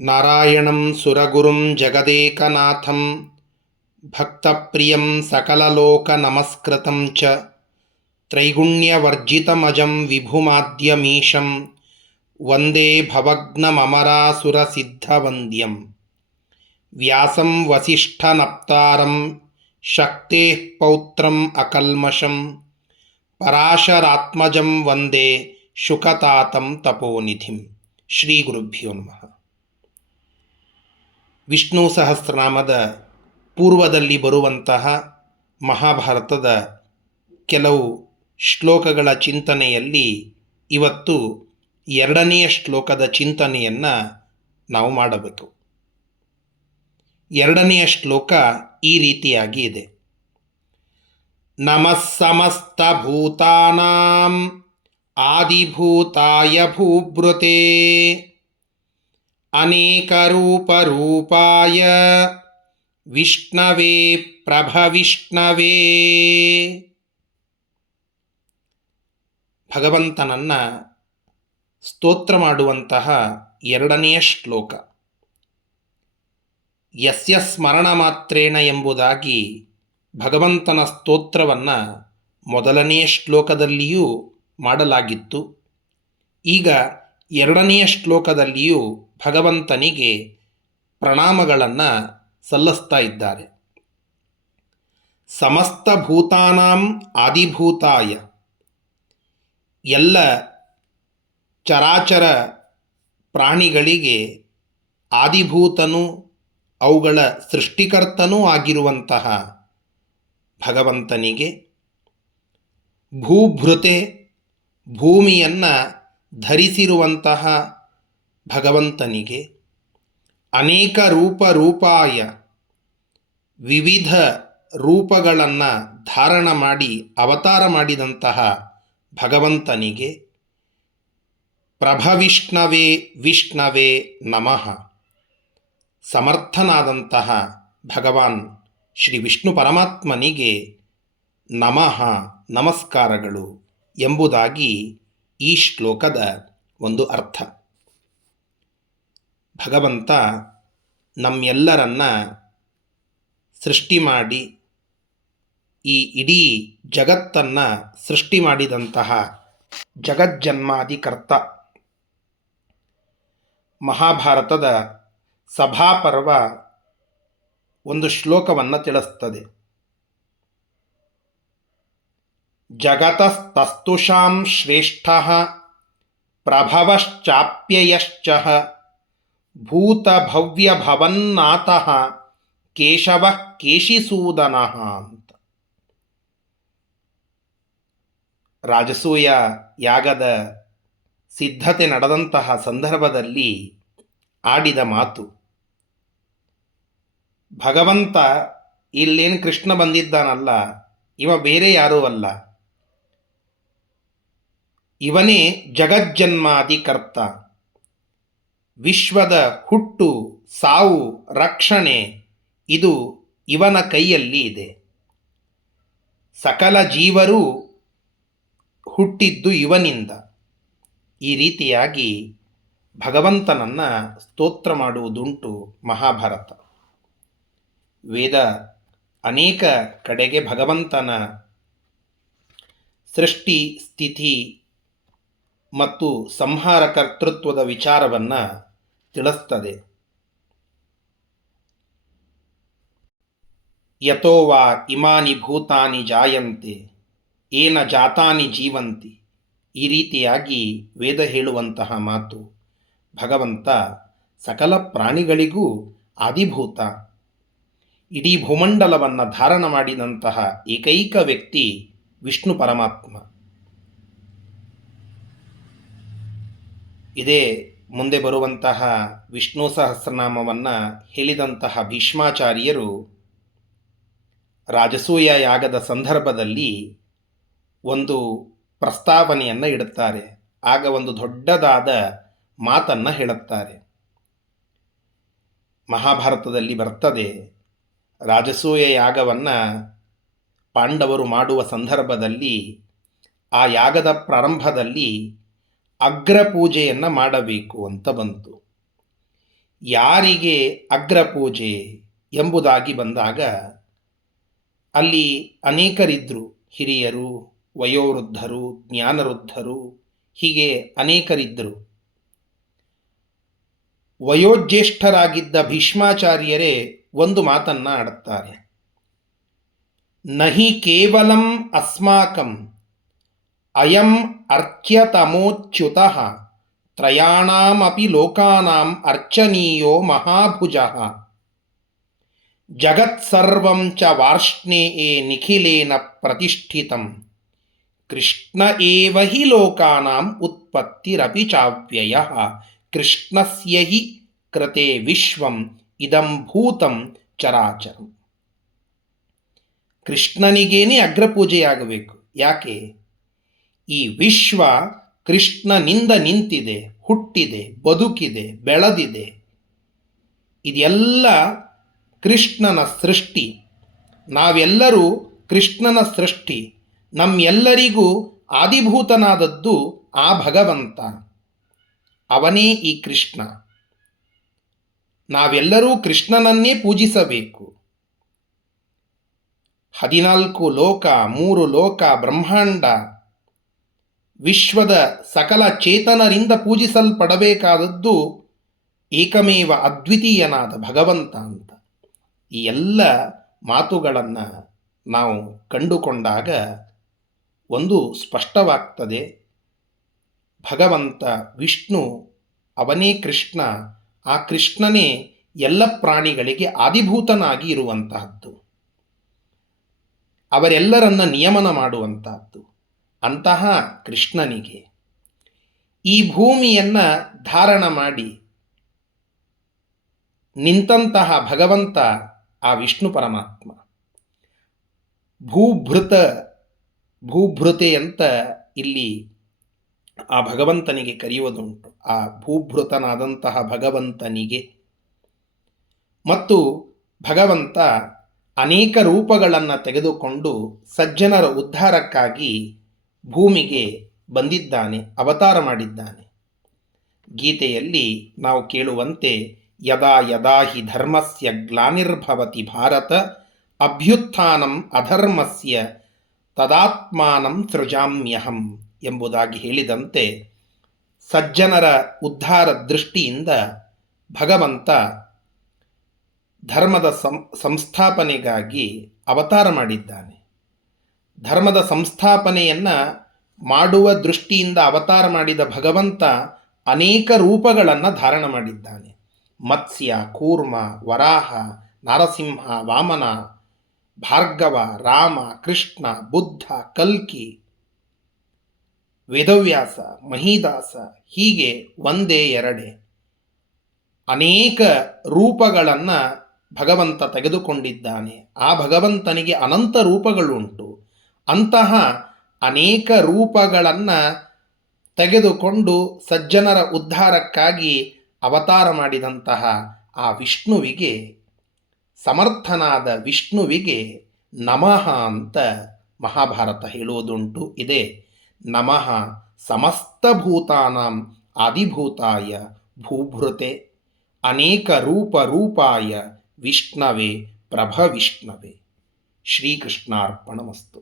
ನಾರಾಯಣಂ ಸುರಗುರುಂ ಜಗದೇಕನಾಥಂ ಭಕ್ತಪ್ರಿಯಂ ಸಕಲಲೋಕನಮಸ್ಕೃತಂ ಚ ತ್ರೈಗುಣ್ಯವರ್ಜಿತಮಜಂ ವಿಭುಮಾದ್ಯಮೀಶಂ ವಂದೇ ಭವಘ್ನಮರಾಸುರಸಿದ್ಧವಂದ್ಯಂ ವ್ಯಾಸಂ ವಸಿಷ್ಠನಪ್ತಾರಂ ಶಕ್ತೇಃ ಪೌತ್ರಂ ಅಕಲ್ಮಷಂ ಪರಾಶರಾತ್ಮಜಂ ವಂದೇ ಶುಕತಾತಂ ತಪೋನಿಧಿಂ. ಶ್ರೀ ಗುರುಭ್ಯೋ ನಮಃ. ವಿಷ್ಣು ಸಹಸ್ರನಾಮದ ಪೂರ್ವದಲ್ಲಿ ಬರುವಂತಹ ಮಹಾಭಾರತದ ಕೆಲವು ಶ್ಲೋಕಗಳ ಚಿಂತನೆಯಲ್ಲಿ ಇವತ್ತು ಎರಡನೆಯ ಶ್ಲೋಕದ ಚಿಂತನೆಯನ್ನು ನಾವು ಮಾಡಬೇಕು. ಎರಡನೆಯ ಶ್ಲೋಕ ಈ ರೀತಿಯಾಗಿ ಇದೆ. ನಮಃ ಸಮಸ್ತಭೂತಾನಾಂ ಆದಿಭೂತಾಯ ಭೂಭೃತೆ ಅನೇಕರೂಪರೂಪಾಯ ವಿಷ್ಣವೇ ಪ್ರಭವಿಷ್ಣವೇ. ಭಗವಂತನನ್ನು ಸ್ತೋತ್ರ ಮಾಡುವಂತಹ ಎರಡನೆಯ ಶ್ಲೋಕ. ಯಸ್ಯ ಸ್ಮರಣ ಮಾತ್ರೇಣ ಎಂಬುದಾಗಿ ಭಗವಂತನ ಸ್ತೋತ್ರವನ್ನು ಮೊದಲನೆಯ ಶ್ಲೋಕದಲ್ಲಿಯೂ ಮಾಡಲಾಗಿತ್ತು. ಈಗ ಎರಡನೆಯ ಶ್ಲೋಕದಲ್ಲಿಯೂ ಭಗವಂತನಿಗೆ ಪ್ರಣಾಮಗಳನ್ನು ಸಲ್ಲಿಸ್ತಾ ಇದ್ದಾರೆ. ಸಮಸ್ತ ಭೂತಾನಾಂ ಆದಿಭೂತಾಯ, ಎಲ್ಲ ಚರಾಚರ ಪ್ರಾಣಿಗಳಿಗೆ ಆದಿಭೂತನೂ ಅವುಗಳ ಸೃಷ್ಟಿಕರ್ತನೂ ಆಗಿರುವಂತಹ ಭಗವಂತನಿಗೆ, ಭೂಭೃತೆ ಭೂಮಿಯನ್ನು ಧರಿಸಿರುವಂತಹ ಭಗವಂತನಿಗೆ, ಅನೇಕ ರೂಪಾಯ ವಿವಿಧ ರೂಪಗಳನ್ನು ಧಾರಣ ಮಾಡಿ ಅವತಾರ ಮಾಡಿದಂತಹ ಭಗವಂತನಿಗೆ, ಪ್ರಭವಿಷ್ಣವೇ ವಿಷ್ಣವೇ ನಮಃ, ಸಮರ್ಥನಾದಂತಹ ಭಗವಾನ್ ಶ್ರೀ ವಿಷ್ಣು ಪರಮಾತ್ಮನಿಗೆ ನಮಃ ನಮಸ್ಕಾರಗಳು ಎಂಬುದಾಗಿ ಈ ಶ್ಲೋಕದ ಒಂದು ಅರ್ಥ. ಭಗವಂತ ನಮ್ಮೆಲ್ಲರನ್ನ ಸೃಷ್ಟಿ ಮಾಡಿ ಈ ಇಡೀ ಜಗತ್ತನ್ನು ಸೃಷ್ಟಿ ಮಾಡಿದಂತಹ ಜಗಜ್ಜನ್ಮಾದಿಕರ್ತ. ಮಹಾಭಾರತದ ಸಭಾಪರ್ವ ಒಂದು ಶ್ಲೋಕವನ್ನು ತಿಳಿಸ್ತದೆ. ಜಗತಸ್ತಸ್ತುಷಾಂ ಶ್ರೇಷ್ಠಃ ಪ್ರಭವಶ್ಚಾಪ್ಯಯಶ್ಚಃ ಭೂತಭವ್ಯಭವನ್ನಾಥಃ ಕೇಶವಃ ಕೇಶಿಸೂದನಃ ಅಂತ. ರಾಜಸೂಯ ಯಾಗದ ಸಿದ್ಧತೆ ನಡೆದಂತಹ ಸಂದರ್ಭದಲ್ಲಿ ಆಡಿದ ಮಾತು. ಭಗವಂತ ಇಲ್ಲೇನು ಕೃಷ್ಣ ಬಂದಿದ್ದಾನಲ್ಲ, ಇವ ಬೇರೆ ಯಾರೂ ಅಲ್ಲ, ಇವನೇ ಜಗಜ್ಜನ್ಮಾದಿಕರ್ತ. ವಿಶ್ವದ ಹುಟ್ಟು ಸಾವು ರಕ್ಷಣೆ ಇದು ಇವನ ಕೈಯಲ್ಲಿ ಇದೆ. ಸಕಲ ಜೀವರು ಹುಟ್ಟಿದ್ದು ಇವನಿಂದ. ಈ ರೀತಿಯಾಗಿ ಭಗವಂತನನ್ನು ಸ್ತೋತ್ರ ಮಾಡುವುದುಂಟು ಮಹಾಭಾರತ. ವೇದ ಅನೇಕ ಕಡೆಗೆ ಭಗವಂತನ ಸೃಷ್ಟಿ ಸ್ಥಿತಿ ಮತ್ತು ಸಂಹಾರ ಕರ್ತೃತ್ವದ ವಿಚಾರವನ್ನು ತಿಳಿಸ್ತದೆ. ಯತೋ ವಾ ಇಮಾನಿ ಭೂತಾನಿ ಜಾಯಂತೆ ಏನ ಜಾತಾನಿ ಜೀವಂತಿ. ಈ ರೀತಿಯಾಗಿ ವೇದ ಹೇಳುವಂತಹ ಮಾತು. ಭಗವಂತ ಸಕಲ ಪ್ರಾಣಿಗಳಿಗೂ ಆದಿಭೂತ. ಇಡೀ ಭೂಮಂಡಲವನ್ನು ಧಾರಣ ಮಾಡಿದಂತಹ ಏಕೈಕ ವ್ಯಕ್ತಿ ವಿಷ್ಣು ಪರಮಾತ್ಮ. ಇದೇ ಮುಂದೆ ಬರುವಂತಹ ವಿಷ್ಣು ಸಹಸ್ರನಾಮವನ್ನು ಹೇಳಿದಂತಹ ಭೀಷ್ಮಾಚಾರ್ಯರು ರಾಜಸೂಯ ಯಾಗದ ಸಂದರ್ಭದಲ್ಲಿ ಒಂದು ಪ್ರಸ್ತಾವನೆಯನ್ನು ಇಡುತ್ತಾರೆ. ಆಗ ಒಂದು ದೊಡ್ಡದಾದ ಮಾತನ್ನು ಹೇಳುತ್ತಾರೆ. ಮಹಾಭಾರತದಲ್ಲಿ ಬರ್ತದೆ, ರಾಜಸೂಯ ಯಾಗವನ್ನು ಪಾಂಡವರು ಮಾಡುವ ಸಂದರ್ಭದಲ್ಲಿ ಆ ಯಾಗದ ಪ್ರಾರಂಭದಲ್ಲಿ ಅಗ್ರ ಪೂಜೆಯನ್ನು ಮಾಡಬೇಕು ಅಂತ ಬಂತು. ಯಾರಿಗೆ ಅಗ್ರಪೂಜೆ ಎಂಬುದಾಗಿ ಬಂದಾಗ ಅಲ್ಲಿ ಅನೇಕರಿದ್ದರು. ಹಿರಿಯರು, ವಯೋವೃದ್ಧರು, ಜ್ಞಾನವೃದ್ಧರು, ಹೀಗೆ ಅನೇಕರಿದ್ದರು. ವಯೋಜ್ಯೇಷ್ಠರಾಗಿದ್ದ ಭೀಷ್ಮಾಚಾರ್ಯರೇ ಒಂದು ಮಾತನ್ನು ಆಡುತ್ತಾರೆ. ನಹಿ ಕೇವಲಂ ಅಸ್ಮಾಕಂ ಅಯಂ ಅರ್ಚ್ಯತಮೋಚ್ಯುತಃ ತ್ರಯಾಣಾಮಪಿ ಲೋಕಾನಾಂ ಅರ್ಚನೀಯೋ ಮಹಾಭುಜಃ ಜಗತ್ಸರ್ವಂ ಚ ವಾರ್ಷ್ಣೇಯೇ ನಿಖಿಲೇನ ಪ್ರತಿಷ್ಠಿತಂ ಕೃಷ್ಣ ಏವ ಹಿ ಲೋಕಾನಾಂ ಉತ್ಪತ್ತಿರಪಿ ಚಾವ್ಯಯಃ ಕೃಷ್ಣಸ್ಯ ಹಿ ಕೃತೆ ವಿಶ್ವಂ ಇದಂ ಭೂತಂ ಚರಾಚರಂ. ಕೃಷ್ಣನಿಗೇನೆ ಅಗ್ರಪೂಜೆಯಾಗಬೇಕು. ಯಾಕೆ? ಈ ವಿಶ್ವ ಕೃಷ್ಣನಿಂದ ನಿಂತಿದೆ, ಹುಟ್ಟಿದೆ, ಬದುಕಿದೆ, ಬೆಳೆದಿದೆ. ಇದೆಲ್ಲ ಕೃಷ್ಣನ ಸೃಷ್ಟಿ. ನಾವೆಲ್ಲರೂ ಕೃಷ್ಣನ ಸೃಷ್ಟಿ. ನಮ್ಮೆಲ್ಲರಿಗೂ ಆದಿಭೂತನಾದದ್ದು ಆ ಭಗವಂತ. ಅವನೇ ಈ ಕೃಷ್ಣ. ನಾವೆಲ್ಲರೂ ಕೃಷ್ಣನನ್ನೇ ಪೂಜಿಸಬೇಕು. 14 ಲೋಕ, 3 ಲೋಕ, ಬ್ರಹ್ಮಾಂಡ, ವಿಶ್ವದ ಸಕಲ ಚೇತನರಿಂದ ಪೂಜಿಸಲ್ಪಡಬೇಕಾದದ್ದು ಏಕಮೇವ ಅದ್ವಿತೀಯನಾದ ಭಗವಂತ ಅಂತ. ಈ ಎಲ್ಲ ಮಾತುಗಳನ್ನು ನಾವು ಕಂಡುಕೊಂಡಾಗ ಒಂದು ಸ್ಪಷ್ಟವಾಗ್ತದೆ. ಭಗವಂತ ವಿಷ್ಣು, ಅವನೇ ಕೃಷ್ಣ. ಆ ಕೃಷ್ಣನೇ ಎಲ್ಲ ಪ್ರಾಣಿಗಳಿಗೆ ಆದಿಭೂತನಾಗಿ ಇರುವಂತಹದ್ದು, ಅವರೆಲ್ಲರನ್ನ ನಿಯಮನ ಮಾಡುವಂತಹದ್ದು. ಅಂತಹ ಕೃಷ್ಣನಿಗೆ ಈ ಭೂಮಿಯನ್ನು ಧಾರಣ ಮಾಡಿ ನಿಂತಹ ಭಗವಂತ ಆ ವಿಷ್ಣು ಪರಮಾತ್ಮ. ಭೂಭೃತೆ ಅಂತ ಇಲ್ಲಿ ಆ ಭಗವಂತನಿಗೆ ಕರೆಯುವುದುಂಟು. ಆ ಭೂಭೃತನಾದಂತಹ ಭಗವಂತನಿಗೆ. ಮತ್ತು ಭಗವಂತ ಅನೇಕ ರೂಪಗಳನ್ನು ತೆಗೆದುಕೊಂಡು ಸಜ್ಜನರ ಉದ್ಧಾರಕ್ಕಾಗಿ ಭೂಮಿಗೆ ಬಂದಿದ್ದಾನೆ, ಅವತಾರ ಮಾಡಿದ್ದಾನೆ. ಗೀತೆಯಲ್ಲಿ ನಾವು ಕೇಳುವಂತೆ ಯದಾ ಯದಾ ಹಿ ಧರ್ಮಸ್ಯ ಗ್ಲಾನಿರ್ಭವತಿ ಭಾರತ ಅಭ್ಯುತ್ಥಾನಂ ಅಧರ್ಮಸ್ಯ ತದಾತ್ಮಾನಂ ಸೃಜಾಮ್ಯಹಂ ಎಂಬುದಾಗಿ ಹೇಳಿದಂತೆ ಸಜ್ಜನರ ಉದ್ಧಾರ ದೃಷ್ಟಿಯಿಂದ ಭಗವಂತ ಧರ್ಮದ ಸಂಸ್ಥಾಪನೆಗಾಗಿ ಅವತಾರ ಮಾಡಿದ್ದಾನೆ. ಧರ್ಮದ ಸಂಸ್ಥಾಪನೆಯನ್ನು ಮಾಡುವ ದೃಷ್ಟಿಯಿಂದ ಅವತಾರ ಮಾಡಿದ ಭಗವಂತ ಅನೇಕ ರೂಪಗಳನ್ನು ಧಾರಣ ಮಾಡಿದ್ದಾನೆ. ಮತ್ಸ್ಯ, ಕೂರ್ಮ, ವರಾಹ, ನರಸಿಂಹ, ವಾಮನ, ಭಾರ್ಗವ, ರಾಮ, ಕೃಷ್ಣ, ಬುದ್ಧ, ಕಲ್ಕಿ, ವೇದವ್ಯಾಸ, ಮಹೀದಾಸ, ಹೀಗೆ ಒಂದೇ ಎರಡೇ ಅನೇಕ ರೂಪಗಳನ್ನು ಭಗವಂತ ತೆಗೆದುಕೊಂಡಿದ್ದಾನೆ. ಆ ಭಗವಂತನಿಗೆ ಅನಂತ ರೂಪಗಳುಂಟು. ಅಂತಹ ಅನೇಕ ರೂಪಗಳನ್ನು ತೆಗೆದುಕೊಂಡು ಸಜ್ಜನರ ಉದ್ಧಾರಕ್ಕಾಗಿ ಅವತಾರ ಮಾಡಿದಂತಹ ಆ ವಿಷ್ಣುವಿಗೆ, ಸಮರ್ಥನಾದ ವಿಷ್ಣುವಿಗೆ ನಮಃ ಅಂತ ಮಹಾಭಾರತ ಹೇಳುವುದುಂಟು. ಇದೆ ನಮಃ ಸಮಸ್ತಭೂತಾನಾಂ ಆದಿಭೂತಾಯ ಭೂಭೃತೆ ಅನೇಕ ರೂಪಾಯ ವಿಷ್ಣವೇ ಪ್ರಭವಿಷ್ಣವೇ. ಶ್ರೀಕೃಷ್ಣಾರ್ಪಣಮಸ್ತು.